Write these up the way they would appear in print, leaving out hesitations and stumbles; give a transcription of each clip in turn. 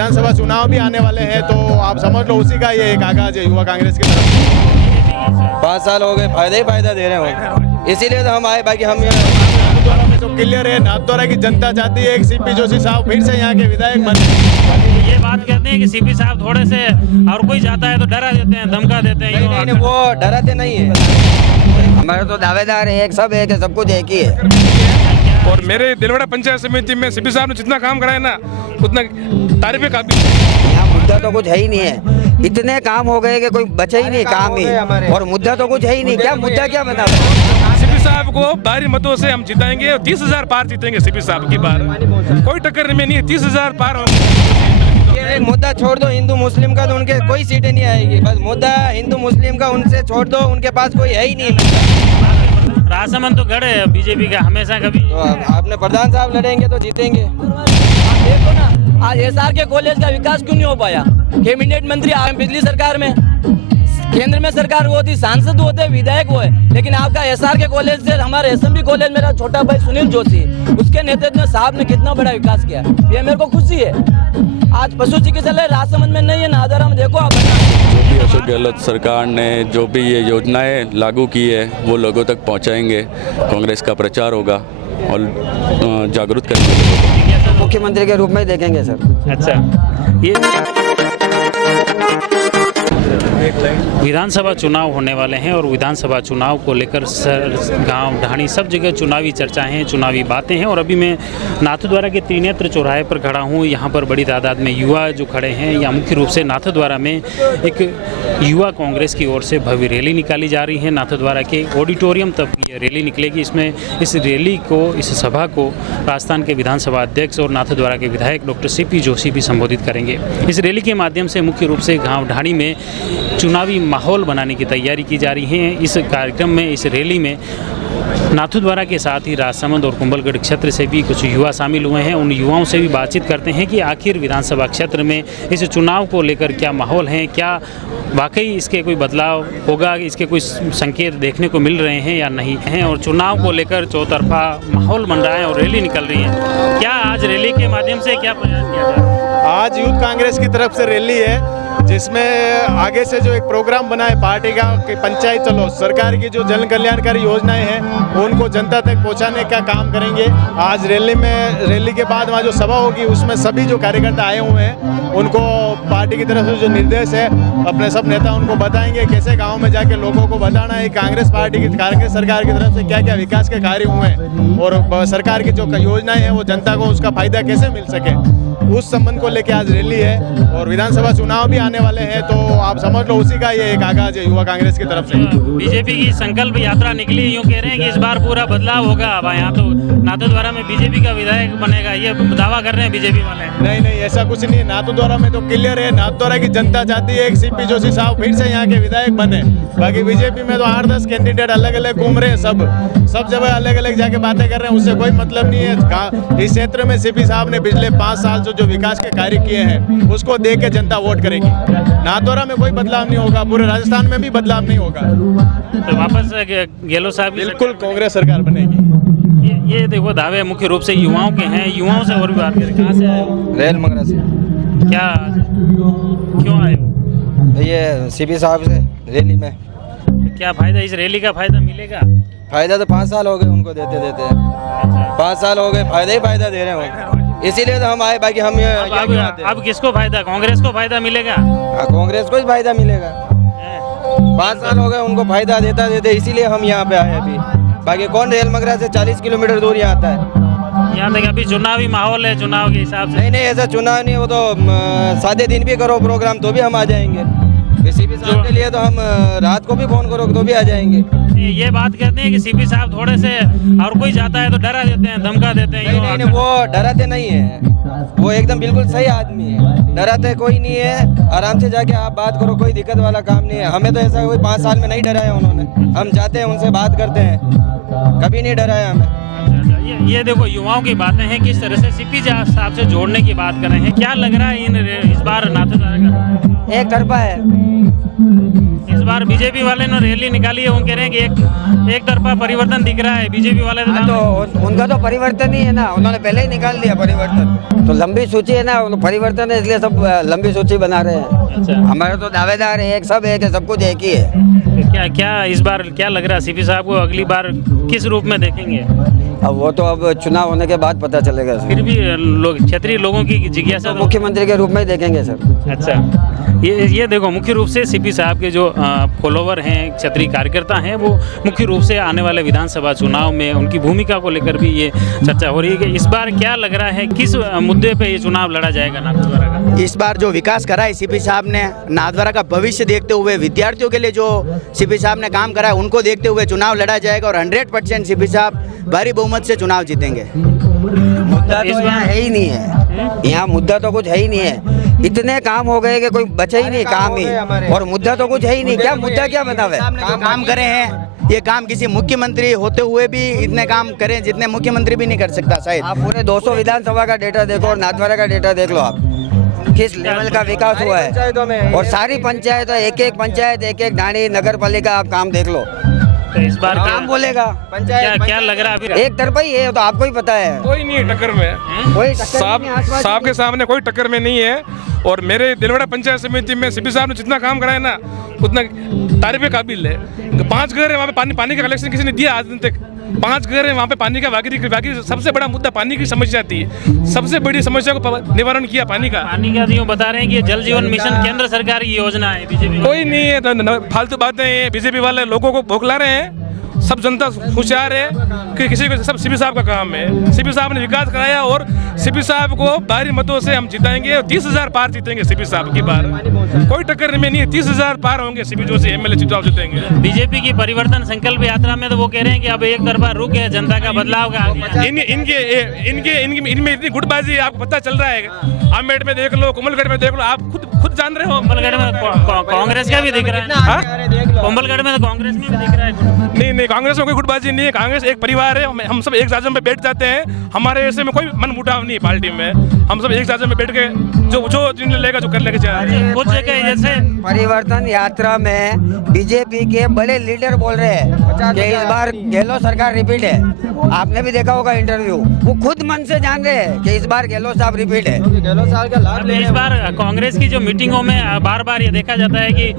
विधानसभा चुनाव भी आने वाले हैं, तो आप समझ लो उसी का ये एक आगाज है युवा कांग्रेस की तरफ। 5 साल हो गए, फायदा ही फायदा दे रहे हो, इसीलिए तो हम आए। बाकी हम नाथद्वारा में तो क्लियर है, नाथद्वारा की जनता चाहती है एक सीपी जोशी साहब फिर से यहाँ के विधायक बने। ये बात कहते हैं कि सीपी साहब थोड़े से और कोई जाता है तो डरा देते हैं, धमका देते हैं। नहीं, वो डराते नहीं है। हमारे तो दावेदार है, एक सब है, सब कुछ एक ही है। और मेरे दिलवाड़ा पंचायत समिति में सीपी साहब ने जितना काम कराया ना, उतना तारीफ काबिल। यहाँ मुद्दा तो कुछ है ही नहीं है, इतने काम हो गए कि कोई बचा ही नहीं काम ही, और मुद्दा तो कुछ है ही नहीं। क्या मुद्दा क्या बता सीपी साहब को भारी मतों से हम जिताएंगे, 30,000 पार जीतेंगे सीपी साहब की बार। कोई टक्कर में नहीं है, 30,000 पार होंगे। मुद्दा छोड़ दो हिंदू मुस्लिम का, तो उनके कोई सीटें नहीं आएगी। बस मुद्दा हिंदू मुस्लिम का, उनसे छोड़ दो, उनके पास कोई है ही नहीं। राजसमंद तो गढ़ है बीजेपी का हमेशा कभी। तो आपने प्रधान साहब लड़ेंगे तो जीतेंगे। देखो ना, आज एसआर के कॉलेज का विकास क्यों नहीं हो पाया? कैबिनेट मंत्री आए पिछली सरकार में, केंद्र में सरकार वो थी, सांसद वो थे, विधायक वो है, लेकिन आपका एसआर के कॉलेज से हमारे एसएमबी कॉलेज, मेरा छोटा भाई सुनील जोशी, उसके नेतृत्व में साहब ने कितना बड़ा विकास किया, ये मेरे को खुशी है। आज पशु चिकित्सालय राजसमंद में नहीं है, नादरा में देखो आप। जो भी अशोक गहलोत सरकार ने जो भी ये योजनाएं लागू की है वो लोगों तक पहुंचाएंगे। कांग्रेस का प्रचार होगा और जागरूक करेंगे। मुख्यमंत्री के रूप में देखेंगे सर। अच्छा, ये विधानसभा चुनाव होने वाले हैं और विधानसभा चुनाव को लेकर गांव ढाणी सब जगह चुनावी चर्चाएं हैं, चुनावी बातें हैं। और अभी मैं नाथद्वारा के त्रिनेत्र चौराहे पर खड़ा हूं। यहां पर बड़ी तादाद में युवा जो खड़े हैं, या मुख्य रूप से नाथद्वारा में एक युवा कांग्रेस की ओर से भव्य रैली निकाली जा रही है। नाथद्वारा के ऑडिटोरियम तक ये रैली निकलेगी। इसमें इस रैली को, इस सभा को राजस्थान के विधानसभा अध्यक्ष और नाथद्वारा के विधायक डॉक्टर सीपी जोशी भी संबोधित करेंगे। इस रैली के माध्यम से मुख्य रूप से गाँव ढाणी में चुनावी माहौल बनाने की तैयारी की जा रही है। इस कार्यक्रम में, इस रैली में नाथद्वारा के साथ ही राजसमंद और कुंभलगढ़ क्षेत्र से भी कुछ युवा शामिल हुए हैं। उन युवाओं से भी बातचीत करते हैं कि आखिर विधानसभा क्षेत्र में इस चुनाव को लेकर क्या माहौल है, क्या वाकई इसके कोई बदलाव होगा, इसके कोई संकेत देखने को मिल रहे हैं या नहीं हैं। और चुनाव को लेकर चौतरफा माहौल बन रहा है और रैली निकल रही है। क्या आज रैली के माध्यम से क्या प्रयास किया जा रहा है? आज यूथ कांग्रेस की तरफ से रैली है, जिसमें आगे से जो एक प्रोग्राम बना है पार्टी का कि पंचायत चलो, सरकार की जो जन कल्याणकारी योजनाएं हैं उनको जनता तक पहुंचाने का काम करेंगे। आज रैली के बाद वहाँ जो सभा होगी उसमें सभी जो कार्यकर्ता आए हुए हैं उनको पार्टी की तरफ से जो निर्देश है अपने सब नेता उनको बताएंगे कैसे गाँव में जाके लोगों को बताना है कांग्रेस पार्टी की, कांग्रेस सरकार की तरफ से क्या क्या विकास के कार्य हुए हैं और सरकार की जो योजनाएं हैं वो जनता को उसका फायदा कैसे मिल सके, उस संबंध को लेकर आज रैली है। और विधानसभा चुनाव भी आने वाले हैं, तो आप समझ लो उसी का ये एक आगाज है युवा कांग्रेस की तरफ से। बीजेपी की संकल्प यात्रा निकली, यूँ कह रहे हैं कि इस बार पूरा बदलाव होगा। अब यहाँ तो नाथद्वारा में बीजेपी का विधायक बनेगा, ये दावा कर रहे हैं बीजेपी वाले। नहीं, ऐसा कुछ नहीं। नाथद्वारा में तो क्लियर है, नाथद्वारा की जनता चाहती है एक सीपी जोशी साहब फिर से यहाँ के विधायक बने। बाकी बीजेपी में तो 8-10 कैंडिडेट अलग अलग घूम रहे हैं, सब जगह अलग अलग जाके बातें कर रहे हैं, उससे कोई मतलब नहीं है। इस क्षेत्र में सीपी साहब ने पिछले 5 साल जो विकास के कार्य किए हैं उसको देख के जनता वोट करेगी। नाथद्वारा में कोई बदलाव नहीं होगा, पूरे राजस्थान में भी बदलाव नहीं होगा। तो वापस गहलोत साहब बिल्कुल कांग्रेस सरकार बनेगी। ये देखो दावे मुख्य रूप से युवाओं के हैं। युवाओं से और भी बात करें, कहाँ से आए हो? रेल मंगरा से। क्या क्यों आए हो? ये सीपी साहब से रैली में। क्या फायदा, इस रैली का फायदा मिलेगा? फायदा तो 5 साल हो गए उनको देते 5 साल हो गए, फायदा ही फायदा दे रहे हो, इसीलिए तो हम आए। बाकी हम अब किसको फायदा? कांग्रेस को फायदा मिलेगा? कांग्रेस को ही फायदा मिलेगा। 5 साल हो गए उनको फायदा देते, इसीलिए हम यहाँ पे आए अभी। बाकी कौन रेल मंगरा से 40 किलोमीटर दूर यहाँ आता है। यहाँ तक अभी चुनावी माहौल है, चुनाव के हिसाब से। नहीं, ऐसा चुनाव नहीं, वो तो सादे दिन भी करो प्रोग्राम तो भी हम आ जाएंगे। सीपी साहब के लिए तो हम रात को भी फोन करो तो भी आ जाएंगे। ये बात कहते हैं कि सीपी साहब थोड़े से और कोई जाता है तो डरा देते हैं, धमका देते हैं। नहीं, वो डराते नहीं है, वो एकदम बिल्कुल सही आदमी है, डराते कोई नहीं है। आराम से जाके आप बात करो, कोई दिक्कत वाला काम नहीं है। हमें तो ऐसा कोई 5 साल में नहीं डराया उन्होंने। हम जाते हैं उनसे बात करते हैं, कभी नहीं डराया हमें। ये देखो युवाओं की बातें हैं, किस तरह से सीपी साहब से जोड़ने की बात कर रहे हैं। क्या लग रहा है इस बार नाथद्वारा का? एक तरफा है। इस बार बीजेपी वाले ने रैली निकाली है, वो कह रहे हैं कि एक तरफा परिवर्तन दिख रहा है। बीजेपी वाले हाँ, तो उनका तो परिवर्तन ही है ना, उन्होंने पहले ही निकाल दिया परिवर्तन। तो लंबी सूची है ना, परिवर्तन है इसलिए सब लंबी सूची बना रहे हैं। अच्छा, हमारे तो दावेदार है, एक सब एक है, सब कुछ एक ही है। तो क्या क्या इस बार क्या लग रहा है सीपी साहब को अगली बार किस रूप में देखेंगे? अब वो तो अब चुनाव होने के बाद पता चलेगा सर। फिर भी लोग क्षेत्रीय लोगों की जिज्ञासा तो मुख्यमंत्री के रूप में ही देखेंगे सर। अच्छा, ये देखो मुख्य रूप से सीपी साहब के जो फॉलोवर हैं, क्षेत्रीय कार्यकर्ता हैं, वो मुख्य रूप से आने वाले विधानसभा चुनाव में उनकी भूमिका को लेकर भी ये चर्चा हो रही है कि इस बार क्या लग रहा है किस मुद्दे पे ये चुनाव लड़ा जाएगा नाथद्वारा का? इस बार जो विकास करा है सीपी साहब ने, नाथद्वारा का भविष्य देखते हुए, विद्यार्थियों के लिए जो सीपी साहब ने काम करा है उनको देखते हुए चुनाव लड़ा जाएगा और 100% सीपी साहब भारी बहुमत से चुनाव जीतेंगे। मुद्दा तो यहाँ है ही नहीं है, यहाँ मुद्दा तो कुछ है ही नहीं है। इतने काम हो गए कि कोई बचा ही नहीं काम ही, और मुद्दा तो कुछ है ही नहीं। क्या मुद्दा क्या बना हुआ है? जो काम करे हैं ये काम किसी मुख्यमंत्री होते हुए भी इतने काम करें जितने मुख्यमंत्री भी नहीं कर सकता शायद। आप पूरे 200 विधानसभा का डेटा देखो और नाथद्वारा का डेटा देख लो, आप किस लेवल का विकास हुआ है। और सारी पंचायत, एक एक पंचायत, एक एक ढाणी, नगर पालिका, आप काम देख लो। तो इस बार क्या काम बोलेगा क्या लग रहा है अभी? एक तरफा ही है, तो आपको ही पता है। कोई नहीं है टक्कर में, कोई टक्कर नहीं है, आसपास साहब के सामने कोई टक्कर में नहीं है। और मेरे दिलवाड़ा पंचायत समिति में सीपी साहब ने जितना काम कराया ना, उतना तारीफ के काबिल है। 5 घर है वहाँ पे, पानी का कलेक्शन किसी ने दिया आज दिन तक? 5 घर है वहाँ पे, पानी का बाकी सबसे बड़ा मुद्दा पानी की समस्या थी। सबसे बड़ी समस्या को निवारण किया पानी का। पानी का यूँ बता रहे हैं कि जल जीवन मिशन केंद्र सरकार की योजना है, बीजेपी कोई नहीं है, तो फालतू बातें हैं। बीजेपी वाले लोगों को भोखला रहे हैं, सब जनता होशियार है कि किसी को, सब सीपी साहब का काम है। सीपी साहब ने विकास कराया और सीपी साहब को भारी मतों से हम जिताएंगे और 30,000 पार जीतेंगे सीपी साहब की बार। कोई टक्कर में नहीं है, 30,000 पार होंगे सीपी जोशी एमएलए चुनाव जीतेंगे। बीजेपी की परिवर्तन संकल्प यात्रा में तो वो कह रहे हैं कि अब एक तरफा रुक है, जनता का बदलाव का आ गया। इनमें इतनी गुटबाजी आपको पता चल रहा है। आमेर में देख लो, कोमलगढ़ में देख लो, आप खुद जान रहे हो। कुंभलगढ़ में कांग्रेस का भी दिख रहा है, कुंभलगढ़ में तो कांग्रेस में भी दिख रहा है। नहीं, कांग्रेस में कोई गुटबाजी नहीं है। कांग्रेस एक परिवार है, हम सब एक जाजम पे बैठ जाते हैं। हमारे ऐसे में कोई मन मुटाव नहीं है पार्टी में। हम सब एक जाजम में बैठ के जो निर्णय लेगा, जो कर लेके जाए। कुछ जगह जैसे परिवर्तन यात्रा में बीजेपी के बड़े लीडर बोल रहे हैं कि इस बार गहलोत सरकार रिपीट है। आपने भी देखा होगा इंटरव्यू, वो खुद मन से जान रहे हैं कि इस बार गहलोत साहब रिपीट है। गहलोत साहब का लाभ इस बार कांग्रेस की जो मीटिंगों में बार बार ये देखा जाता है कि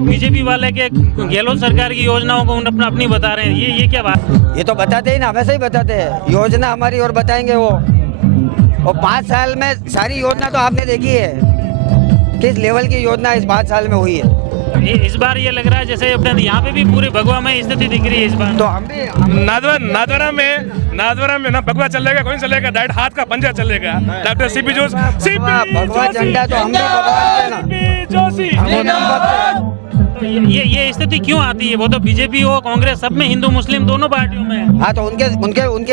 बीजेपी वाले के गहलोत सरकार की योजनाओं को अपनी बता रहे हैं। ये क्या बात? ये तो बताते ही ना, हमेशा ही बताते हैं योजना हमारी और बताएंगे वो। और 5 साल में सारी योजना तो आपने देखी है, किस लेवल की योजना इस 5 साल में हुई है। इस बार ये लग रहा है जैसे अपने यहाँ पे भी पूरे भगवा में स्थिति दिख रही है इस बार। तो हम नाथद्वारा में ना भगवा चलेगा, कोई चलेगा, डायरेक्ट हाथ का पंजा चलेगा। डॉक्टर सीपी जोशी, भगवा झंडा तो हमने तो ये स्थिति क्यों आती है? वो तो बीजेपी हो, कांग्रेस, सब में हिंदू मुस्लिम दोनों पार्टियों में है। हाँ, तो उनके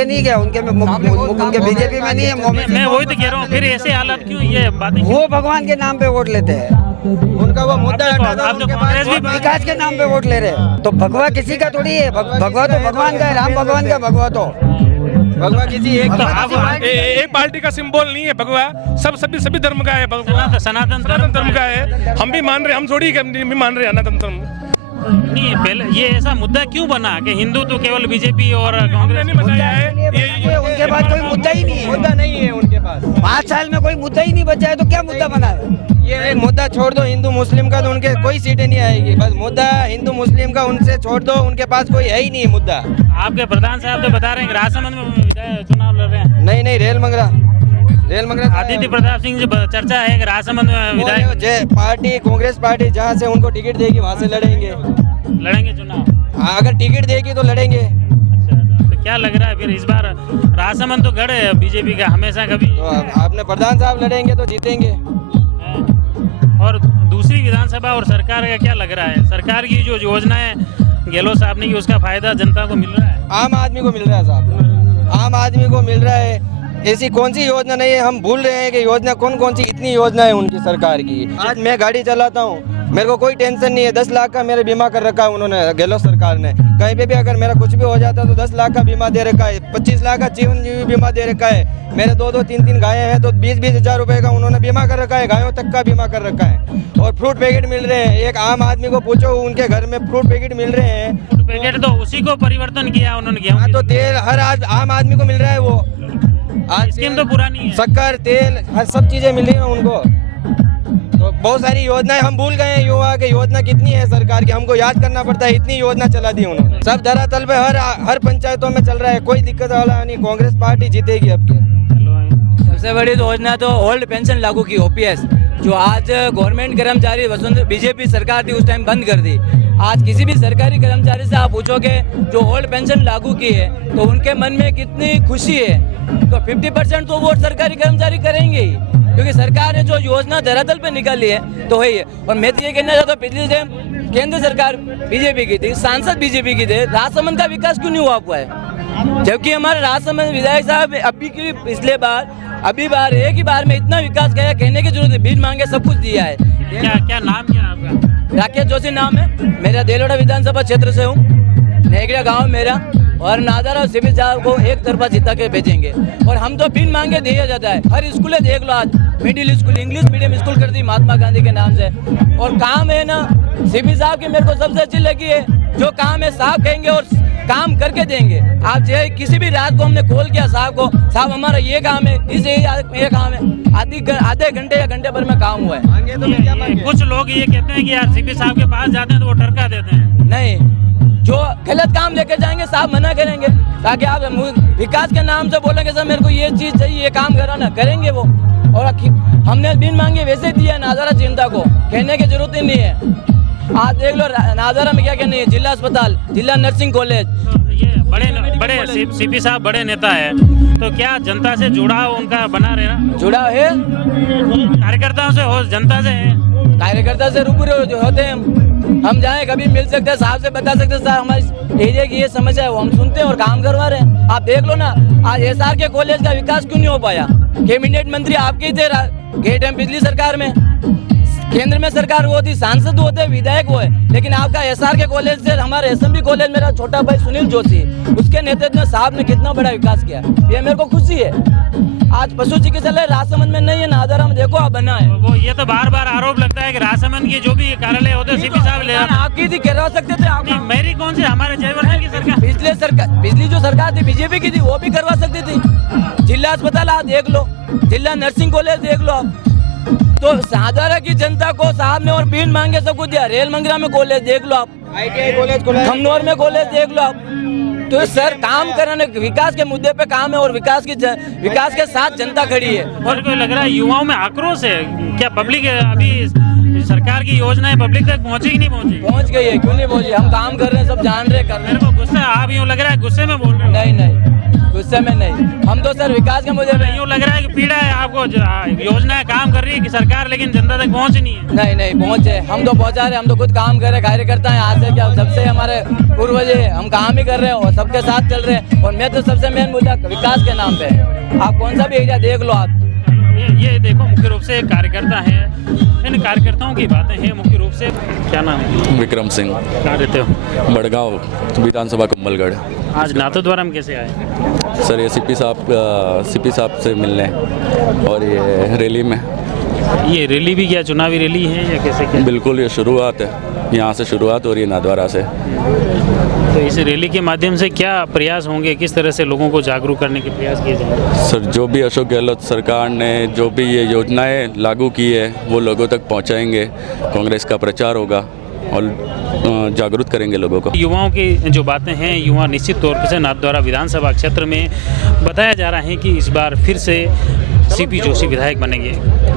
नहीं क्या, उनके बीजेपी में नहीं है। मैं वही तो कह रहा हूँ, फिर ऐसे हालत क्यों ये बातें? वो भगवान के नाम पे वोट लेते हैं, उनका वो मुद्दा अब तो कांग्रेस भी विकास के नाम पे वोट ले रहे हैं। तो भगवा किसी का थोड़ी है, भगवा तो भगवान का है, राम भगवान का भगवा तो भगवा किसी एक एक पार्टी का सिंबल नहीं है भगवा, सभी धर्म का है भगवा, सनातन धर्म का है। हम भी मान रहे, हम थोड़ी भी मान रहे सनातन धर्म नहीं। पहले ये ऐसा मुद्दा क्यों बना कि हिंदू तो केवल बीजेपी और कांग्रेस नहीं बताया है। उनके पास कोई मुद्दा ही नहीं है, मुद्दा नहीं है उनके पास। 5 साल में कोई मुद्दा ही नहीं बचा है, तो क्या मुद्दा बना है? ये मुद्दा छोड़ दो हिंदू मुस्लिम का, तो उनके कोई सीटें नहीं आएगी। बस मुद्दा हिंदू मुस्लिम का उनसे छोड़ दो, उनके पास कोई है ही नहीं मुद्दा। आपके प्रधान साहब तो बता रहे हैं राजसमंद में चुनाव लड़ रहे हैं। नहीं, रेल मंगरा आदित्य प्रताप सिंह जो चर्चा है कि राजसमंद में विधायक पार्टी, कांग्रेस पार्टी जहाँ से उनको टिकट देगी वहाँ से लड़ेंगे चुनाव। हाँ, अगर टिकट देगी तो लड़ेंगे। तो क्या लग रहा है फिर इस बार राजसमंद तो गढ़ है बीजेपी का हमेशा कभी, तो आपने प्रधान साहब लड़ेंगे तो जीतेंगे। और दूसरी विधानसभा और सरकार का क्या लग रहा है? सरकार की जो योजना है गहलोत साहब ने की, उसका फायदा जनता को मिल रहा है? आम आदमी को मिल रहा है साहब, आम आदमी को मिल रहा है। ऐसी कौन सी योजना नहीं है? हम भूल रहे हैं कि योजना कौन सी, इतनी योजना है उनकी सरकार की। आज मैं गाड़ी चलाता हूँ, मेरे को कोई टेंशन नहीं है। 10 लाख का मेरे बीमा कर रखा है उन्होंने, गहलोत सरकार ने। कहीं पे भी अगर मेरा कुछ भी हो जाता तो 10 लाख का बीमा दे रखा है, 25 लाख का जीवन जीवी बीमा दे रखा है। मेरे 2-2, 3-3 गायें हैं तो 20-20 हज़ार रुपए का उन्होंने बीमा कर रखा है, गायों तक का बीमा कर रखा है। और फ्रूट पैकेट मिल रहे हैं, एक आम आदमी को पूछो उनके घर में फ्रूट पैकेट मिल रहे हैं। पैकेट तो उसी को परिवर्तन किया उन्होंने, गेहूं हाँ, तो तेल हर आम आदमी को मिल रहा है वो। आज स्कीम तो पुरानी है। शक्कर, तेल, हर सब चीजें मिल रही हैं उनको। तो बहुत सारी योजनाएं हम भूल गए हैं। युवा की योजना कितनी है सरकार की, हमको याद करना पड़ता है। इतनी योजना चला दी उन्होंने, सब धरातल पे हर पंचायतों में चल रहा है। कोई दिक्कत वाला नहीं, कांग्रेस पार्टी जीतेगी अब के। सबसे बड़ी योजना तो ओल्ड पेंशन लागू की, ओपीएस, जो आज गवर्नमेंट कर्मचारी वसुंधरा बीजेपी सरकार थी उस टाइम बंद कर दी। आज किसी भी सरकारी कर्मचारी से आप पूछोगे जो ओल्ड पेंशन लागू की है तो उनके मन में कितनी खुशी है। तो 50% तो वोट सरकारी कर्मचारी करेंगे ही, क्योंकि सरकार ने जो योजना धरातल पे निकाली है तो वही है। और मैं तो ये कहना चाहता हूँ, पिछली टाइम केंद्र सरकार बीजेपी की थी, सांसद बीजेपी की थे, राजसमंद का विकास क्यों नहीं हुआ हुआ है? जबकि हमारे राजसमंद विधायक साहब अभी की पिछले बार एक ही बार में इतना विकास किया, कहने की जरूरत है, बीच मांगे सब कुछ दिया है। क्या नाम क्या है आपका? राकेश जोशी नाम है मेरा, देलोड़ा विधानसभा क्षेत्र से हूँ, नेगड़ा गांव मेरा। और नादर और सिविल साहब को एक तरफा जिता के भेजेंगे। और हम तो बिन मांगे दिया जाता है। हर स्कूल देख लो, आज middle school English medium school कर दी महात्मा गांधी के नाम से। और काम है ना सिविल साहब की, मेरे को सबसे अच्छी लगी है, जो काम है साहब कहेंगे और काम करके देंगे। आप जो किसी भी रात को हमने कॉल किया साहब को, साहब हमारा ये काम है, ये काम है, आधे घंटे या घंटे भर में काम हुआ है। कुछ लोग ये कहते हैं कि यार सीपी साहब के पास जाते हैं तो वो टरका देते हैं। नहीं, जो गलत काम लेकर जाएंगे साहब मना करेंगे, ताकि आप विकास के नाम से बोलेंगे सर मेरे को ये चीज चाहिए, ये काम कराना, करेंगे वो। और हमने बिन मांगे वैसे दिया नाजारा जनता को, कहने की जरूरत ही नहीं है। आज देख लो नाजारा में क्या कहने है, जिला अस्पताल, जिला नर्सिंग कॉलेज। ये बड़े सीपी साहब बड़े नेता है, तो क्या जनता से जुड़ाव उनका बना रहना? जुड़ा है, कार्यकर्ताओं से हो, जनता से है। कार्यकर्ता से रूबरू जो होते हैं, हम जाएं कभी मिल सकते हैं, साहब से बता सकते हैं साहब हमारी एरिया की ये समस्या है, वो हम सुनते हैं और काम करवा रहे हैं। आप देख लो ना, आज एसआर के कॉलेज का विकास क्यों नहीं हो पाया? कैबिनेट मंत्री आपके ही थे गेट में, पिछली सरकार में, केंद्र में सरकार वो थी, सांसद वो थे, विधायक वो है, लेकिन आपका एसआर के कॉलेज से हमारे एसएमबी कॉलेज, मेरा छोटा भाई सुनील जोशी, उसके नेतृत्व में साहब ने कितना बड़ा विकास किया, ये मेरे को खुशी है। आज पशु चिकित्सालय राजसमंद में नहीं है, नादरा में देखो आप बना है। वो ये तो बार बार आरोप लगता है कि राजसमंद की जो भी कार्यालय होते सीपी साहब ले आते हैं। आपकी थी, करवा सकते थे आप। मेरी कौन सी, हमारे जयवर्धन की सरकार, पिछली जो सरकार थी बीजेपी की थी, वो भी करवा सकती थी। जिला अस्पताल आप देख लो, जिला नर्सिंग कॉलेज देख लो आप। तो साधारण की जनता को साहब ने और बिन मांगे सब कुछ दिया। रेल मंगरा में कॉलेज देख लो आप, ITI कॉलेज खोला, खमनौर में कॉलेज देख लो आप। तो सर काम कराने, विकास के मुद्दे पे काम है और विकास के साथ जनता खड़ी है। और कोई लग रहा है युवाओं में आक्रोश है क्या? पब्लिक अभी सरकार की योजनाएं पब्लिक तक पहुंची कि नहीं पहुंची? पहुंच गई है, क्यों नहीं पहुंची? हम काम कर रहे हैं, सब जान रहे, कर रहे हैं। मेरे को गुस्सा, आप यूँ लग रहा है गुस्से में बोल रहे हो। नहीं, गुस्से में नहीं, हम तो सर विकास के मुद्दे पे। यूँ लग रहा है कि पीड़ा है आपको, योजनाएं काम कर रही है कि सरकार, लेकिन जनता तक पहुंच नहीं है। नहीं पहुंचे, हम तो पहुंचा रहे, हम तो खुद काम कर रहे, कार्यकर्ता हैं। आज से क्या, सबसे हमारे पूर्वज है, हम काम ही कर रहे हैं और सबके साथ चल रहे हैं। और मैं तो सबसे मेन मुद्दा विकास के नाम पे है। आप कौन सा भी एरिया देख लो आप, ये देखो, मुख्य रूप से कार्यकर्ता है, इन कार्यकर्ताओं की बातें हैं मुख्य रूप से। क्या नाम है? विक्रम सिंह, कहाँ रहते हो? बड़गांव विधानसभा कुंभलगढ़। आज नाथद्वारा में कैसे आए? सर ये सीपी साहब से मिलने और ये रैली में। ये रैली भी क्या चुनावी रैली है या कैसे क्या? बिल्कुल, ये शुरुआत है, यहाँ से शुरुआत हो रही है नाथद्वारा से। तो इस रैली के माध्यम से क्या प्रयास होंगे, किस तरह से लोगों को जागरूक करने के प्रयास किए जाएंगे? सर जो भी अशोक गहलोत सरकार ने जो भी ये योजनाएं लागू की है वो लोगों तक पहुंचाएंगे, कांग्रेस का प्रचार होगा और जागरूक करेंगे लोगों को। युवाओं की जो बातें हैं, युवा निश्चित तौर से नाथद्वारा विधानसभा क्षेत्र में बताया जा रहा है कि इस बार फिर से सीपी जोशी विधायक बनेंगे।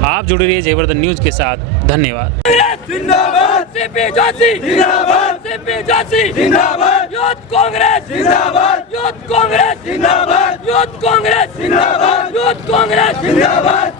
आप जुड़े रहिए जयवर्धन न्यूज के साथ, धन्यवाद। जिंदाबाद सीपी जोशी, जिंदाबाद सीपी जोशी, जिंदाबाद यूथ कांग्रेस, जिंदाबाद यूथ कांग्रेस, जिंदाबाद यूथ कांग्रेस, जिंदाबाद यूथ कांग्रेस, जिंदाबाद।